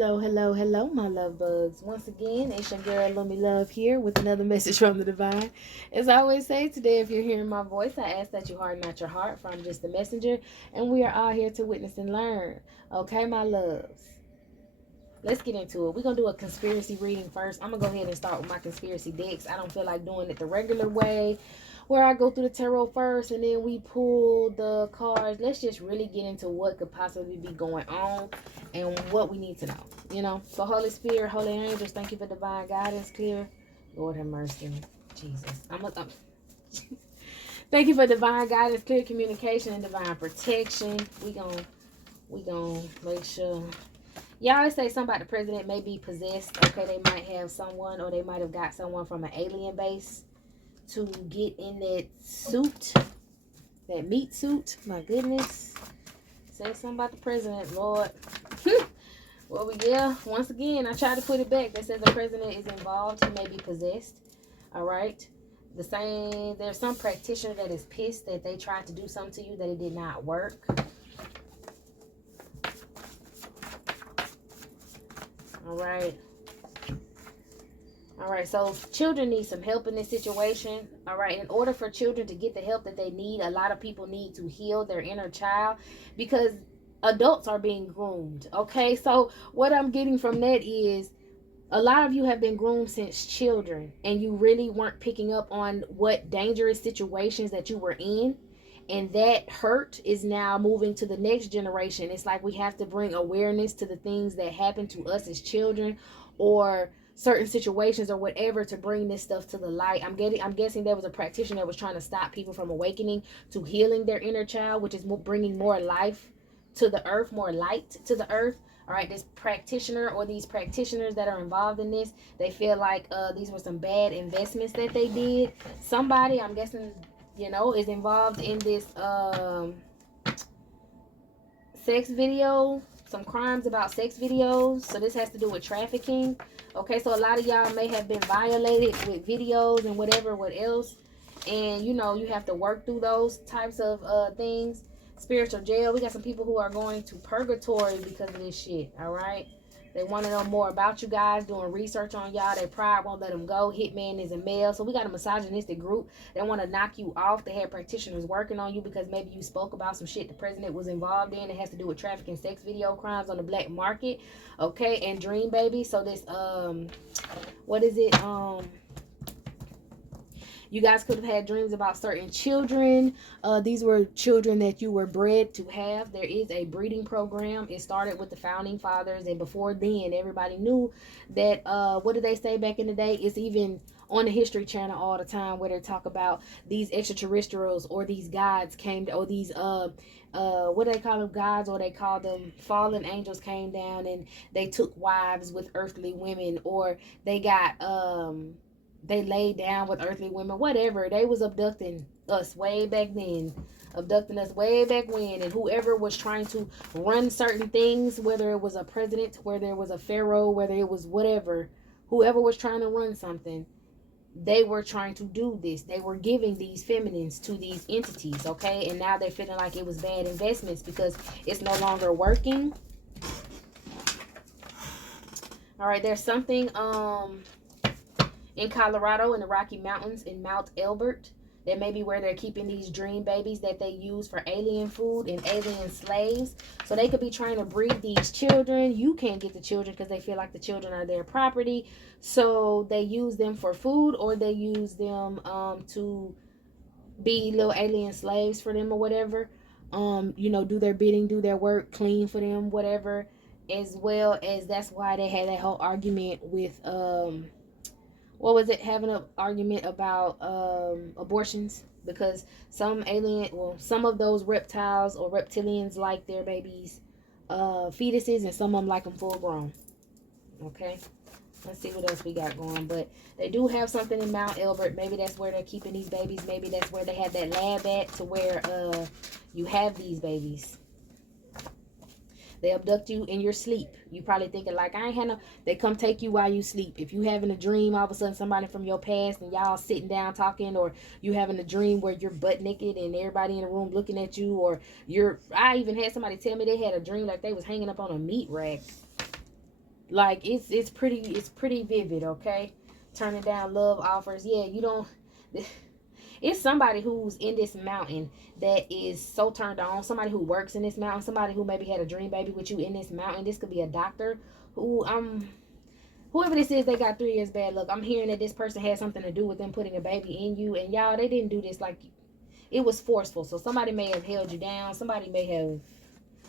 Hello, my love bugs. Once again, it's your girl, Lumi Love, here with another message from the divine. As I always say, today, if you're hearing my voice, I ask that you harden not your heart, for I'm just a messenger, and we are all here to witness and learn. Okay, my loves? Let's get into it. We're going to do a conspiracy reading first. I'm going to go ahead and start with my conspiracy decks. I don't feel like doing it the regular way, where I go through the tarot first and then we pull the cards. Let's just really get into what could possibly be going on and what we need to know. So Holy Spirit, Holy Angels, thank you for divine guidance. Clear. Lord have mercy. Jesus. Thank you for divine guidance, clear communication, and divine protection. We gonna make sure. Y'all always say something about the president may be possessed. Okay, they might have someone, or they might have got someone from an alien base to get in that suit, that meat suit. My goodness. Say something about the president, Lord. Well, yeah, once again, I tried to put it back. That says the president is involved. He may be possessed. All right. There's some practitioner that is pissed that they tried to do something to you that it did not work. All right. All right, so children need some help in this situation. All right, in order for children to get the help that they need, a lot of people need to heal their inner child because adults are being groomed. Okay, so what I'm getting from that is a lot of you have been groomed since children and you really weren't picking up on what dangerous situations that you were in. And that hurt is now moving to the next generation. It's like we have to bring awareness to the things that happen to us as children or certain situations or whatever to bring this stuff to the light. I'm guessing there was a practitioner that was trying to stop people from awakening to healing their inner child, which is bringing more life to the earth, more light to the earth. All right, this practitioner or these practitioners that are involved in this, they feel like these were some bad investments that they did. Somebody, I'm guessing, is involved in this sex video, some crimes about sex videos. So this has to do with trafficking. Okay, so a lot of y'all may have been violated with videos and whatever, what else. And, you have to work through those types of things. Spiritual jail. We got some people who are going to purgatory because of this shit. All right. They want to know more about you guys, doing research on y'all. Their pride won't let them go. Hitman is a male. So we got a misogynistic group that want to knock you off. They have practitioners working on you because maybe you spoke about some shit the president was involved in. It has to do with trafficking, sex video crimes on the black market. Okay, and dream baby. So this what is it? You guys could have had dreams about certain children. These were children that you were bred to have. There is a breeding program. It started with the founding fathers. And before then, everybody knew that, what did they say back in the day? It's even on the History Channel all the time where they talk about these extraterrestrials or these gods came, or these, what do they call them, gods, or they call them fallen angels came down and they took wives with earthly women, or they got, they laid down with earthly women, whatever. They was abducting us way back then, abducting us way back when. And whoever was trying to run certain things, whether it was a president, whether it was a pharaoh, whether it was whatever, whoever was trying to run something, they were trying to do this. They were giving these feminines to these entities, okay? And now they're feeling like it was bad investments because it's no longer working. All right, there's something in Colorado, in the Rocky Mountains, in Mount Elbert. That may be where they're keeping these dream babies that they use for alien food and alien slaves. So they could be trying to breed these children. You can't get the children because they feel like the children are their property. So they use them for food, or they use them to be little alien slaves for them or whatever. Do their bidding, do their work, clean for them, whatever. As well as that's why they had that whole argument with what was it, having an argument about abortions, because some of those reptiles or reptilians like their babies fetuses, and some of them like them full grown. Okay, let's see what else we got going. But they do have something in Mount Elbert. Maybe that's where they're keeping these babies. Maybe that's where they have that lab at, to where you have these babies. They abduct you in your sleep. You probably thinking like, I ain't had no. They come take you while you sleep. If you having a dream, all of a sudden somebody from your past and y'all sitting down talking, or you having a dream where you're butt naked and everybody in the room looking at you, or I even had somebody tell me they had a dream like they was hanging up on a meat rack. Like it's pretty vivid, okay? Turning down love offers. Yeah, you don't it's somebody who's in this mountain that is so turned on, somebody who works in this mountain, somebody who maybe had a dream baby with you in this mountain. This could be a doctor who whoever this is, they got 3 years bad luck. I'm hearing that this person had something to do with them putting a baby in you, and y'all, they didn't do this like it was forceful. So somebody may have held you down, somebody may have,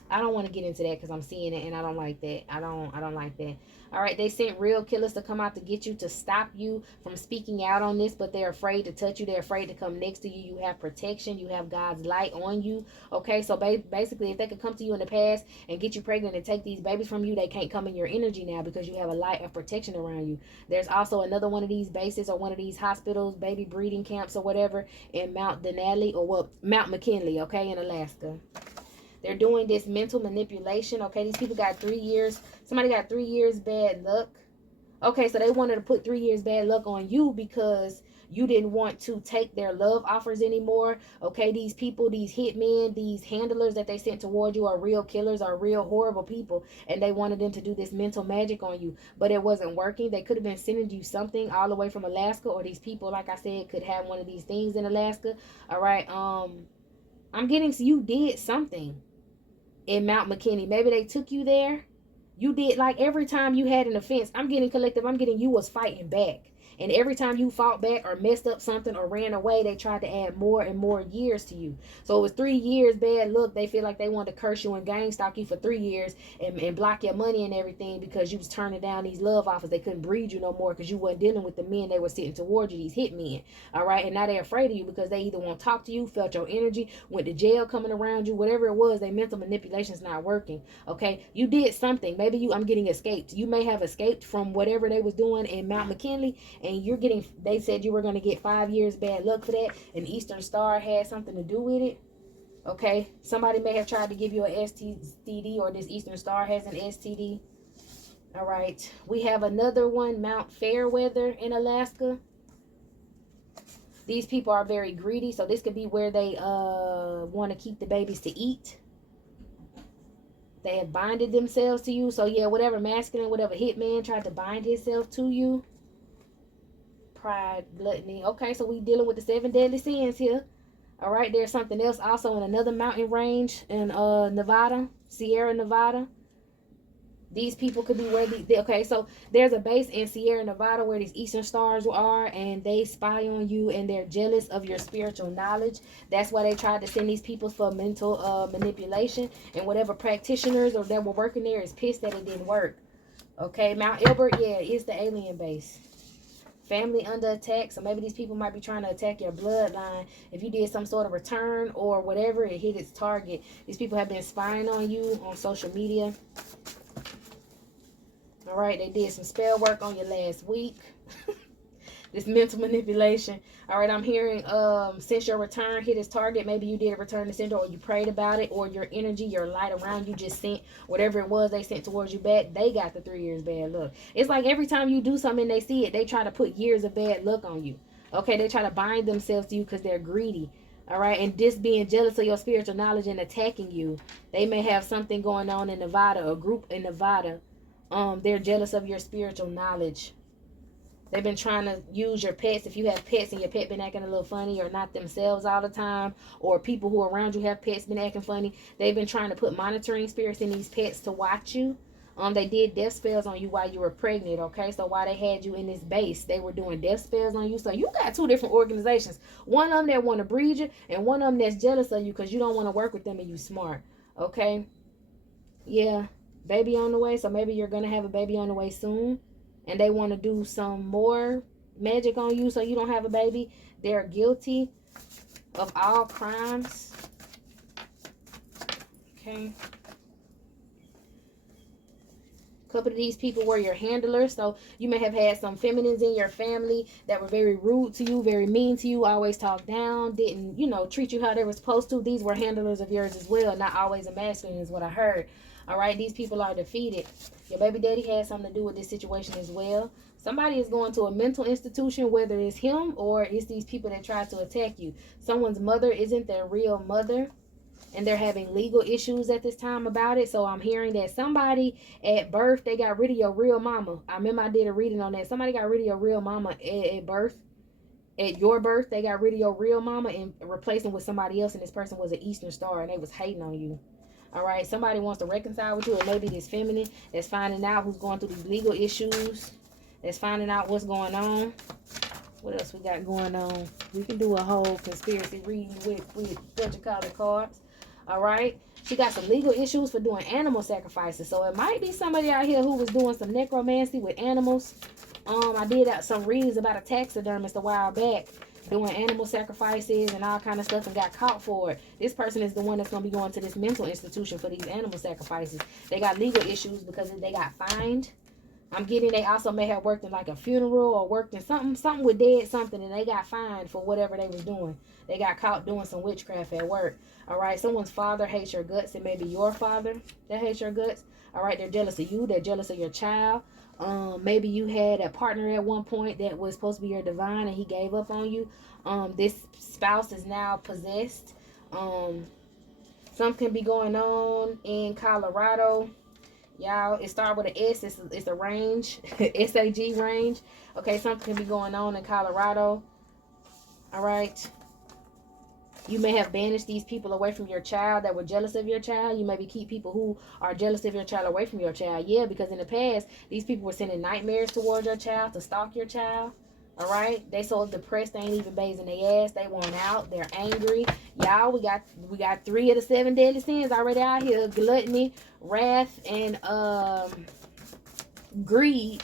I don't want to get into that because I'm seeing it and I don't like that. I don't like that. All right, they sent real killers to come out to get you, to stop you from speaking out on this, but they're afraid to touch you. They're afraid to come next to you. You have protection. You have God's light on you. Okay, so basically, if they could come to you in the past and get you pregnant and take these babies from you, they can't come in your energy now because you have a light of protection around you. There's also another one of these bases or one of these hospitals, baby breeding camps or whatever in Mount Denali or Mount McKinley, okay, in Alaska. They're doing this mental manipulation. Okay, these people got 3 years. Somebody got 3 years bad luck. Okay, so they wanted to put 3 years bad luck on you because you didn't want to take their love offers anymore. Okay, these people, these hitmen, these handlers that they sent toward you are real killers, are real horrible people, and they wanted them to do this mental magic on you, but it wasn't working. They could have been sending you something all the way from Alaska, or these people, like I said, could have one of these things in Alaska. All right, I'm getting, you did something in Mount McKinney. Maybe they took you there. You did, like every time you had an offense, I'm getting collective, I'm getting you was fighting back. And every time you fought back or messed up something or ran away, they tried to add more and more years to you. So it was 3 years bad luck. They feel like they wanted to curse you and gang stalk you for 3 years and block your money and everything because you was turning down these love offers. They couldn't breed you no more because you wasn't dealing with the men they were sitting towards you, these hit men. All right, and now they're afraid of you because they either won't talk to you, felt your energy, went to jail coming around you, whatever it was. Their mental manipulation is not working. Okay, you did something. Maybe I'm getting escaped. You may have escaped from whatever they was doing in Mount McKinley, and you're getting, they said you were going to get 5 years bad luck for that. An Eastern Star had something to do with it. Okay, somebody may have tried to give you an STD, or this Eastern Star has an STD. All right, we have another one, Mount Fairweather in Alaska. These people are very greedy, so this could be where they want to keep the babies to eat. They have binded themselves to you. So yeah, whatever masculine, whatever hitman tried to bind himself to you. Pride, gluttony. Okay, so we dealing with the 7 deadly sins here. All right, there's something else also in another mountain range in Nevada, Sierra Nevada. These people could be where okay, so there's a base in Sierra Nevada where these Eastern Stars are, and they spy on you, and they're jealous of your spiritual knowledge. That's why they tried to send these people for mental manipulation, and whatever practitioners or that were working there is pissed that it didn't work. Okay, Mount Elbert, yeah, is the alien base. Family under attack, so maybe these people might be trying to attack your bloodline. If you did some sort of return or whatever, it hit its target. These people have been spying on you on social media. All right, they did some spell work on you last week. This mental manipulation. All right, I'm hearing since your return hit its target, maybe you did a return to sender, or you prayed about it, or your energy, your light around you just sent whatever it was they sent towards you back. They got the 3 years bad luck. It's like every time you do something and they see it, they try to put years of bad luck on you. Okay, they try to bind themselves to you because they're greedy. All right, and this being jealous of your spiritual knowledge and attacking you. They may have something going on in Nevada, a group in Nevada. They're jealous of your spiritual knowledge. They've been trying to use your pets. If you have pets and your pet been acting a little funny or not themselves all the time, or people who are around you have pets been acting funny, they've been trying to put monitoring spirits in these pets to watch you. They did death spells on you while you were pregnant, okay? So while they had you in this base, they were doing death spells on you. So you got 2 different organizations. One of them that want to breed you, and one of them that's jealous of you because you don't want to work with them and you smart, okay? Yeah, baby on the way. So maybe you're going to have a baby on the way soon. And they want to do some more magic on you so you don't have a baby. They're guilty of all crimes. Okay. A couple of these people were your handlers. So you may have had some feminines in your family that were very rude to you, very mean to you, always talked down, didn't, treat you how they were supposed to. These were handlers of yours as well. Not always a masculine is what I heard. All right, these people are defeated. Your baby daddy has something to do with this situation as well. Somebody is going to a mental institution, whether it's him or it's these people that try to attack you. Someone's mother isn't their real mother. and they're having legal issues at this time about it. So I'm hearing that somebody at birth, they got rid of your real mama. I remember I did a reading on that. Somebody got rid of your real mama at birth. At your birth, they got rid of your real mama and replaced them with somebody else, and this person was an Eastern Star, and they was hating on you. All right, somebody wants to reconcile with you, or maybe this feminine that's finding out who's going through these legal issues, that's finding out what's going on. What else we got going on? We can do a whole conspiracy reading with bunch of color cards. All right. She got some legal issues for doing animal sacrifices. So it might be somebody out here who was doing some necromancy with animals. I did some readings about a taxidermist a while back doing animal sacrifices and all kind of stuff and got caught for it. This person is the one that's going to be going to this mental institution for these animal sacrifices. They got legal issues because they got fined. I'm getting they also may have worked in like a funeral or worked in something with dead something, and they got fined for whatever they was doing. They got caught doing some witchcraft at work. All right, someone's father hates your guts. It may be your father that hates your guts. All right, they're jealous of you. They're jealous of your child. Maybe you had a partner at one point that was supposed to be your divine and he gave up on you. This spouse is now possessed. Something can be going on in Colorado. Y'all, it started with an S. It's a range. SAG range. Okay, something can be going on in Colorado. All right. You may have banished these people away from your child that were jealous of your child. You maybe keep people who are jealous of your child away from your child. Yeah, because in the past, these people were sending nightmares towards your child to stalk your child. All right, they so depressed they ain't even bathing their ass. They want out. They're angry. Y'all, we got 3 of the 7 deadly sins already out here: gluttony, wrath, and greed.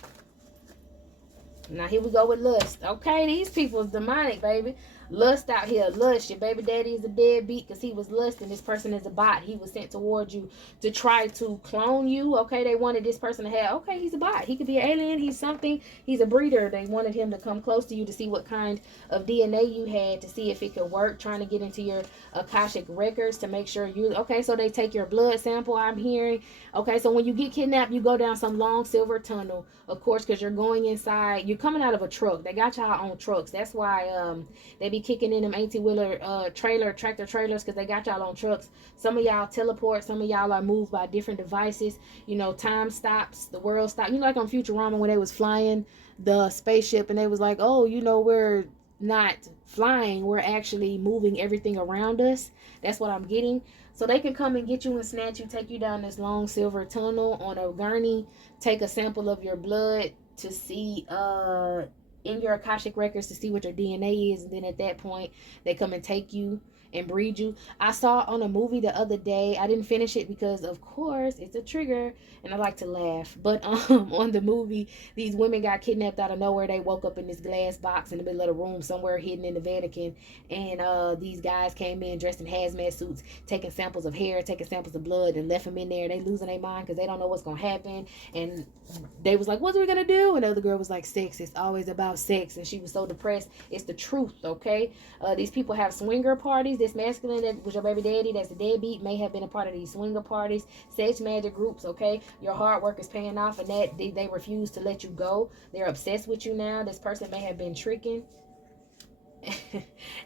Now here we go with lust. Okay, these people is demonic, baby. Lust out here. Lust. Your baby daddy is a deadbeat because he was lusting. This person is a bot. He was sent towards you to try to clone you. Okay, they wanted this person to have. Okay, he's a bot. He could be an alien. He's something. He's a breeder. They wanted him to come close to you to see what kind of DNA you had, to see if it could work, trying to get into your Akashic records to make sure you. Okay, so they take your blood sample, I'm hearing. Okay, so when you get kidnapped, you go down some long silver tunnel, of course, because you're going inside. You're coming out of a truck. They got y'all on trucks. That's why they be kicking in them 18-wheeler tractor trailers, because they got y'all on trucks. Some of y'all teleport. Some of y'all are moved by different devices. You know, time stops. The world stops. You know, like on Futurama when they was flying the spaceship and they was like, oh, you know, we're not flying. We're actually moving everything around us. That's what I'm getting. So they can come and get you and snatch you, take you down this long silver tunnel on a gurney, take a sample of your blood to see in your Akashic records to see what your DNA is, and then at that point they come and take you and breed you. I saw on a movie the other day. I didn't finish it because of course it's a trigger and I like to laugh, but on the movie, these women got kidnapped out of nowhere. They woke up in this glass box in the middle of the room somewhere hidden in the Vatican, and these guys came in dressed in hazmat suits, taking samples of hair, taking samples of blood, and left them in there. They losing their mind because they don't know what's gonna happen, and they was like, what are we gonna do? And the other girl was like, sex. It's always about sex. And she was so depressed. It's the truth. Okay, these people have swinger parties. This masculine that was your baby daddy, that's a deadbeat, may have been a part of these swinger parties, sex magic groups. Okay, your hard work is paying off, and that they refuse to let you go. They're obsessed with you now. This person may have been tricking.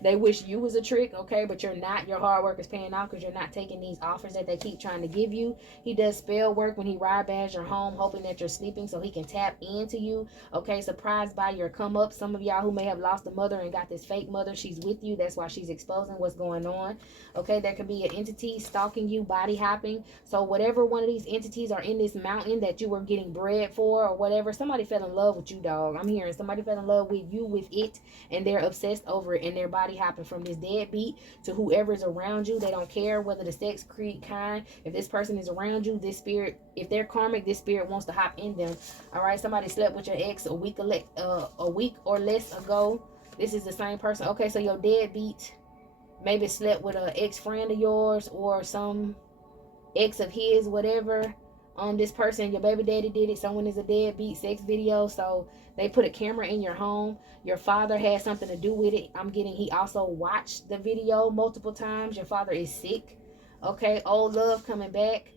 They wish you was a trick, okay, but you're not. Your hard work is paying off because you're not taking these offers that they keep trying to give you. He does spell work when he ride bash your home, hoping that you're sleeping so he can tap into you. Okay, surprised by your come up. Some of y'all who may have lost a mother and got this fake mother, she's with you. That's why she's exposing what's going on. Okay, there could be an entity stalking you, body hopping. So whatever one of these entities are in this mountain that you were getting bread for or whatever, somebody fell in love with you, dog. I'm hearing somebody fell in love with you, with it, and they're obsessed over it, and their body hopping from this deadbeat to whoever's around you. They don't care whether the sex, creed, kind. If this person is around you, this spirit, if they're karmic, this spirit wants to hop in them. All right, somebody slept with your ex a week or less ago. This is the same person. Okay, so your deadbeat maybe slept with an ex-friend of yours or some ex of his, whatever. This person, your baby daddy did it. Someone is a deadbeat sex video, so they put a camera in your home. Your father had something to do with it. I'm getting he also watched the video multiple times. Your father is sick. Okay, old love coming back.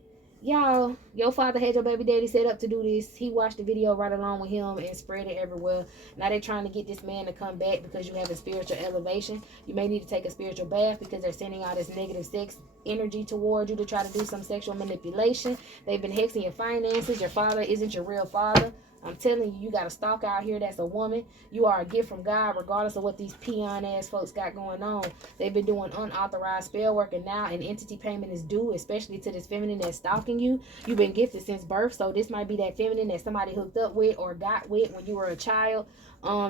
y'all, your father had your baby daddy set up to do this. He watched the video right along with him and spread it everywhere. Now they're trying to get this man to come back because you have a spiritual elevation. You may need to take a spiritual bath because they're sending out this negative sex energy towards you to try to do some sexual manipulation. They've been hexing your finances. Your father isn't your real father. I'm telling you, you got a stalker out here that's a woman. You are a gift from God, regardless of what these peon-ass folks got going on. They've been doing unauthorized spell work, and now an entity payment is due, especially to this feminine that's stalking you. You've been gifted since birth, so this might be that feminine that somebody hooked up with or got with when you were a child.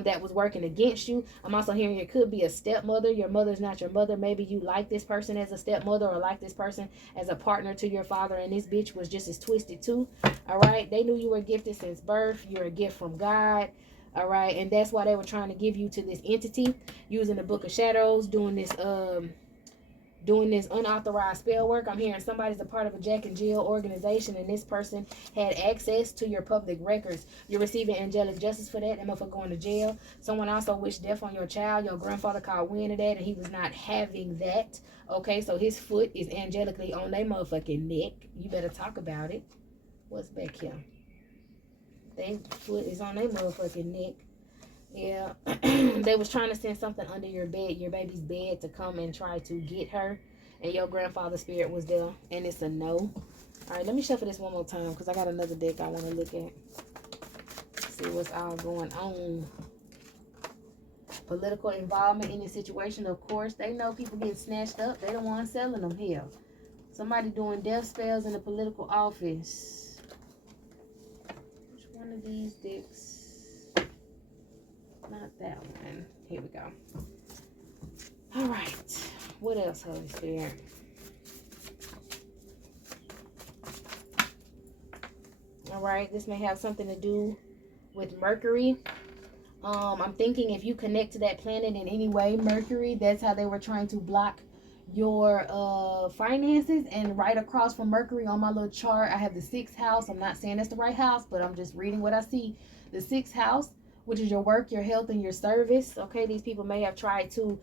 That was working against you. I'm also hearing it could be a stepmother. Your mother's not your mother. Maybe you like this person as a stepmother or like this person as a partner to your father, and this bitch was just as twisted too. All right, they knew you were gifted since birth. You're a gift from God. All right, and that's why they were trying to give you to this entity using the Book of Shadows, doing this unauthorized spell work. I'm hearing somebody's a part of a Jack and Jill organization, and this person had access to your public records. You're receiving angelic justice for that. That motherfucker going to jail. Someone also wished death on your child. Your grandfather called wind of that, and he was not having that. Okay, so his foot is angelically on their motherfucking neck. You better talk about it. What's back here? Their foot is on their motherfucking neck. Yeah, they was trying to send something under your bed, your baby's bed, to come and try to get her, and your grandfather's spirit was there, and it's a no. All right, let me shuffle this one more time because I got another deck I want to look at. See what's all going on. Political involvement in this situation, of course. They know people getting snatched up. They the ones selling them here. Somebody doing death spells in the political office. Which one of these decks? Not that one. Here we go. All right. What else, Holy Spirit? All right. This may have something to do with Mercury. I'm thinking if you connect to that planet in any way, Mercury, that's how they were trying to block your finances. And right across from Mercury on my little chart, I have the 6th house. I'm not saying that's the right house, but I'm just reading what I see. The 6th house, which is your work, your health, and your service. Okay, these people may have tried to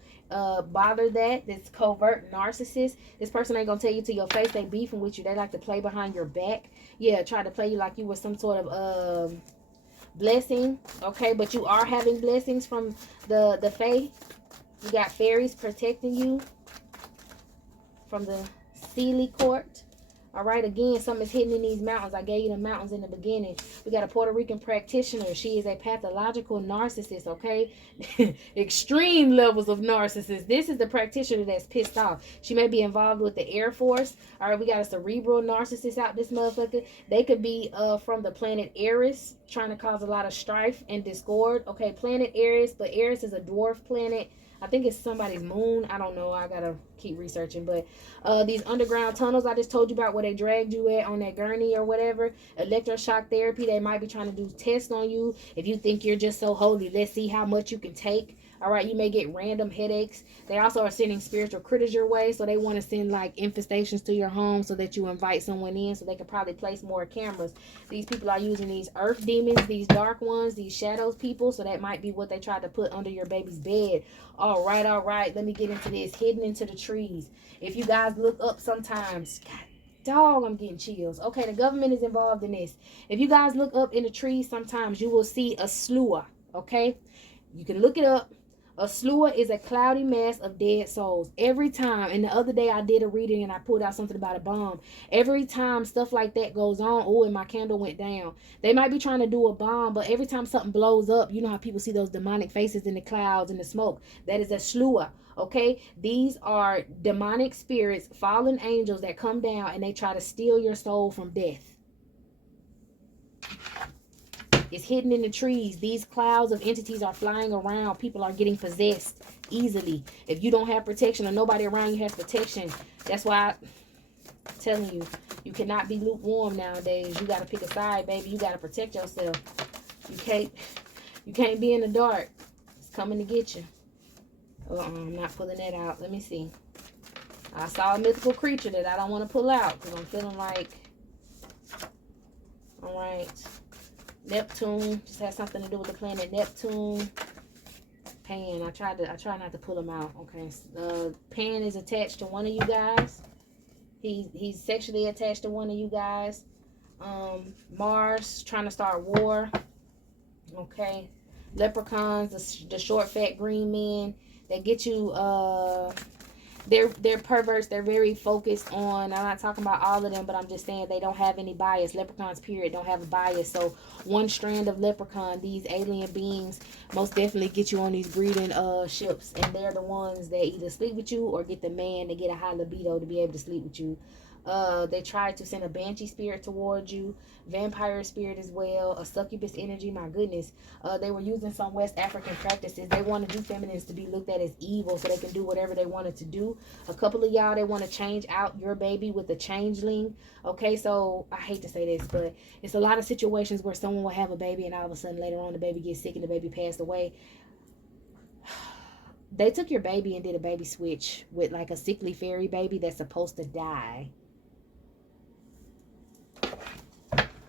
bother that. This covert narcissist. This person ain't gonna tell you to your face they beefing with you. They like to play behind your back. Yeah, try to play you like you were some sort of blessing. Okay, but you are having blessings from the fae. You got fairies protecting you from the Sealy court. All right, again, something is hidden in these mountains. I gave you the mountains in the beginning. We got a Puerto Rican practitioner. She is a pathological narcissist, okay? Extreme levels of narcissist. This is the practitioner that's pissed off. She may be involved with the Air Force. All right, we got a cerebral narcissist out this motherfucker. They could be from the planet Eris, trying to cause a lot of strife and discord. Okay, planet Eris, but Eris is a dwarf planet. I think it's somebody's moon. I don't know. I gotta keep researching. But these underground tunnels I just told you about, where they dragged you at on that gurney or whatever. Electroshock therapy. They might be trying to do tests on you. If you think you're just so holy, let's see how much you can take. All right, you may get random headaches. They also are sending spiritual critters your way. So they want to send like infestations to your home so that you invite someone in, so they can probably place more cameras. These people are using these earth demons, these dark ones, these shadows people. So that might be what they tried to put under your baby's bed. All right. Let me get into this. Hidden into the trees. If you guys look up sometimes, God dog, I'm getting chills. Okay, the government is involved in this. If you guys look up in the trees sometimes, you will see a slua. Okay, you can look it up. A slua is a cloudy mass of dead souls. Every time, and the other day I did a reading and I pulled out something about a bomb. Every time stuff like that goes on, oh, and my candle went down. They might be trying to do a bomb, but every time something blows up, you know how people see those demonic faces in the clouds and the smoke. That is a slua. Okay, these are demonic spirits, fallen angels that come down and they try to steal your soul from death. It's hidden in the trees. These clouds of entities are flying around. People are getting possessed easily. If you don't have protection or nobody around you has protection, that's why I'm telling you, you cannot be lukewarm nowadays. You got to pick a side, baby. You got to protect yourself. You can't be in the dark. It's coming to get you. I'm not pulling that out. Let me see. I saw a mythical creature that I don't want to pull out because I'm feeling like, all right. Neptune just has something to do with the planet Neptune. Pan. I try not to pull them out. Okay. Pan is attached to one of you guys. He's sexually attached to one of you guys. Mars trying to start war. Okay. Leprechauns, the short fat green men, they get you they're perverts. They're very focused on, I'm not talking about all of them, but I'm just saying they don't have any bias. Leprechauns, period, don't have a bias. So one strand of leprechaun, these alien beings most definitely get you on these breeding ships, and they're the ones that either sleep with you or get the man to get a high libido to be able to sleep with you. They try to send a banshee spirit towards you, vampire spirit as well, a succubus energy. My goodness, they were using some West African practices. They wanted you feminines to be looked at as evil so they can do whatever they wanted to do. A couple of y'all, they want to change out your baby with a changeling. Okay, so I hate to say this, but it's a lot of situations where someone will have a baby and all of a sudden later on the baby gets sick and the baby passed away. They took your baby and did a baby switch with like a sickly fairy baby that's supposed to die.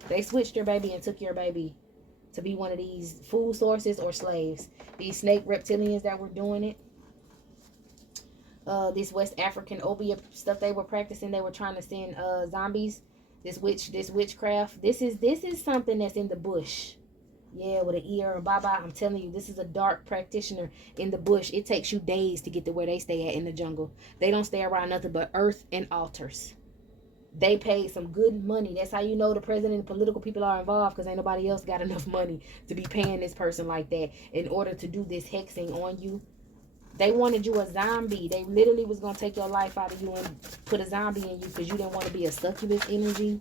They switched your baby and took your baby to be one of these food sources or slaves. These snake reptilians that were doing it. This West African obeah stuff they were practicing. They were trying to send zombies. This witchcraft. This is something that's in the bush. Yeah, with an ear or baba. I'm telling you, this is a dark practitioner in the bush. It takes you days to get to where they stay at in the jungle. They don't stay around nothing but earth and altars. They paid some good money. That's how you know the president and political people are involved, because ain't nobody else got enough money to be paying this person like that in order to do this hexing on you. They wanted you a zombie. They literally was going to take your life out of you and put a zombie in you because you didn't want to be a succubus energy.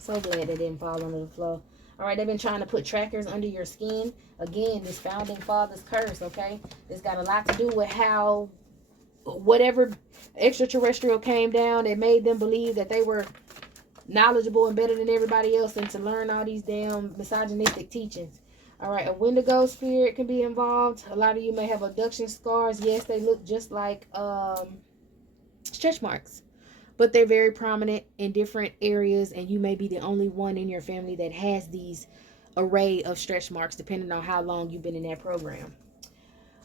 So glad they didn't fall onto the floor. All right, they've been trying to put trackers under your skin. Again, this founding father's curse, okay? It's got a lot to do with how whatever extraterrestrial came down that made them believe that they were knowledgeable and better than everybody else, and to learn all these damn misogynistic teachings. All right, a Wendigo spirit can be involved. A lot of you may have abduction scars. Yes, they look just like stretch marks, but they're very prominent in different areas, and you may be the only one in your family that has these array of stretch marks depending on how long you've been in that program.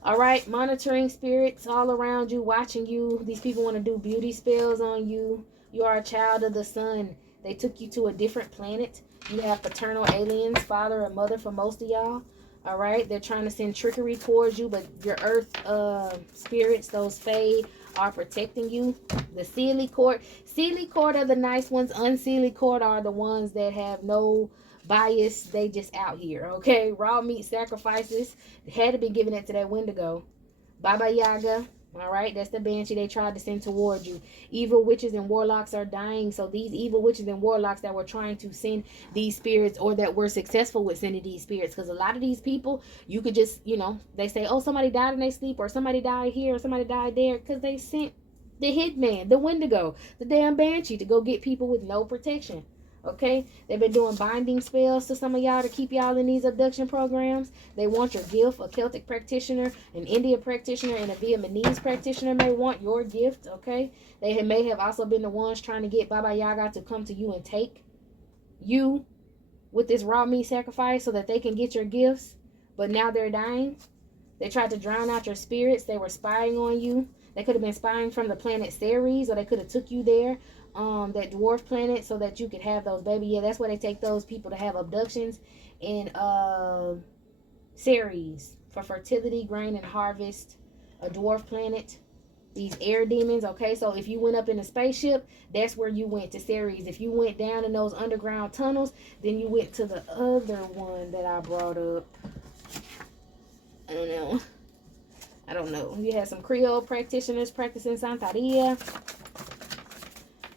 All right, monitoring spirits all around you, watching you. These people want to do beauty spells on you. You are a child of the sun. They took you to a different planet. You have paternal aliens, father or mother for most of y'all. All right, they're trying to send trickery towards you, but your earth spirits, those fae, are protecting you. The Sealy Court are the nice ones. Unsealy Court are the ones that have no bias. They just out here, okay? Raw meat sacrifices had to be given it to that Wendigo. Baba Yaga, all right, that's the banshee they tried to send towards you. Evil witches and warlocks are dying. So these evil witches and warlocks that were trying to send these spirits, or that were successful with sending these spirits, because a lot of these people, you could just, they say, oh, somebody died in their sleep, or somebody died here, or somebody died there, because they sent the hitman, the Wendigo, the damn banshee to go get people with no protection. Okay, they've been doing binding spells to some of y'all to keep y'all in these abduction programs. They want your gift. A Celtic practitioner, an Indian practitioner, and a Vietnamese practitioner may want your gift. Okay, they may have also been the ones trying to get Baba Yaga to come to you and take you with this raw meat sacrifice so that they can get your gifts. But now they're dying. They tried to drown out your spirits. They were spying on you. They could have been spying from the planet Ceres, or they could have took you there, that dwarf planet, so that you could have those baby. Yeah, that's where they take those people to have abductions in Ceres for fertility, grain, and harvest. A dwarf planet. These air demons. Okay, so if you went up in a spaceship, that's where you went, to Ceres. If you went down in those underground tunnels, then you went to the other one that I brought up. I don't know. You had some Creole practitioners practicing Santeria.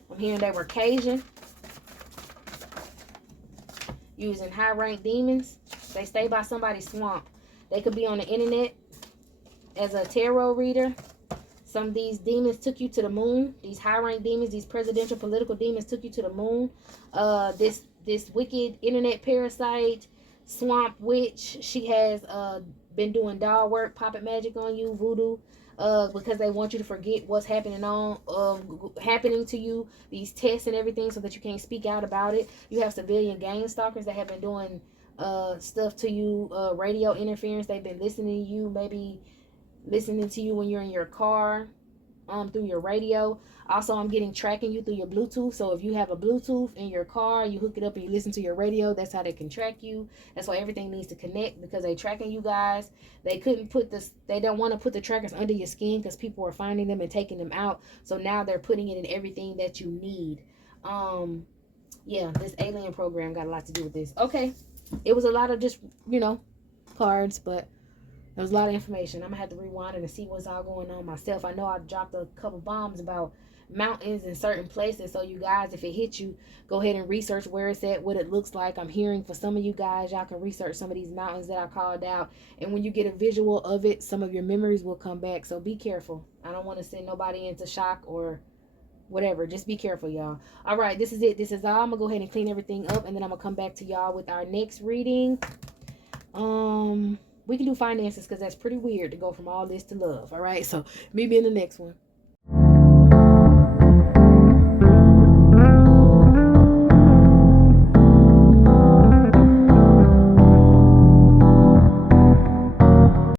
I'm hearing they were Cajun. Using high-ranked demons. They stay by somebody's swamp. They could be on the internet as a tarot reader. Some of these demons took you to the moon. These high-ranked demons, these presidential political demons took you to the moon. This wicked internet parasite, swamp witch, she has been doing doll work, puppet magic on you, voodoo, because they want you to forget what's happening to you, these tests and everything, so that you can't speak out about it. You have civilian gang stalkers that have been doing stuff to you, radio interference. They've been listening to you, maybe listening to you when you're in your car, through your radio. Also, I'm getting tracking you through your Bluetooth. So if you have a Bluetooth in your car, you hook it up and you listen to your radio, that's how they can track you. That's why everything needs to connect, because they tracking you guys. They couldn't put this, they don't want to put the trackers under your skin because people are finding them and taking them out. So now they're putting it in everything that you need. Yeah, this alien program got a lot to do with this. Okay. It was a lot of just, cards, but there was a lot of information. I'm gonna have to rewind it and see what's all going on myself. I know I dropped a couple bombs about mountains in certain places. So you guys, if it hits you, go ahead and research where it's at, what it looks like. I'm hearing for some of you guys, y'all can research some of these mountains that I called out. And when you get a visual of it, some of your memories will come back. So be careful. I don't want to send nobody into shock or whatever. Just be careful, y'all. All right, this is it. This is all. I'm gonna go ahead and clean everything up, and then I'm gonna come back to y'all with our next reading. We can do finances because that's pretty weird to go from all this to love. All right, so maybe in the next one.